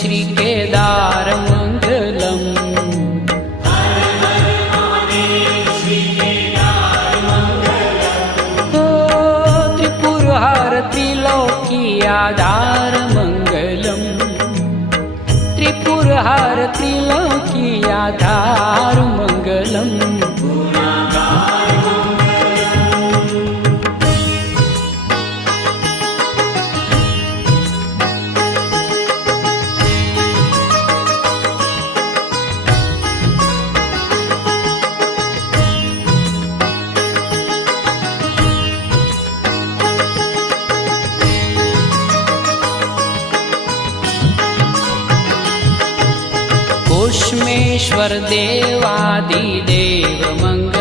Shri Kedar मंगलम। त्रिपुरहार त्रिलोकी आधार मंगलम। त्रिपुरहार त्रिलोकी आधार मंगलम। कुष्मेश्वर देवादिदेव मंगलम।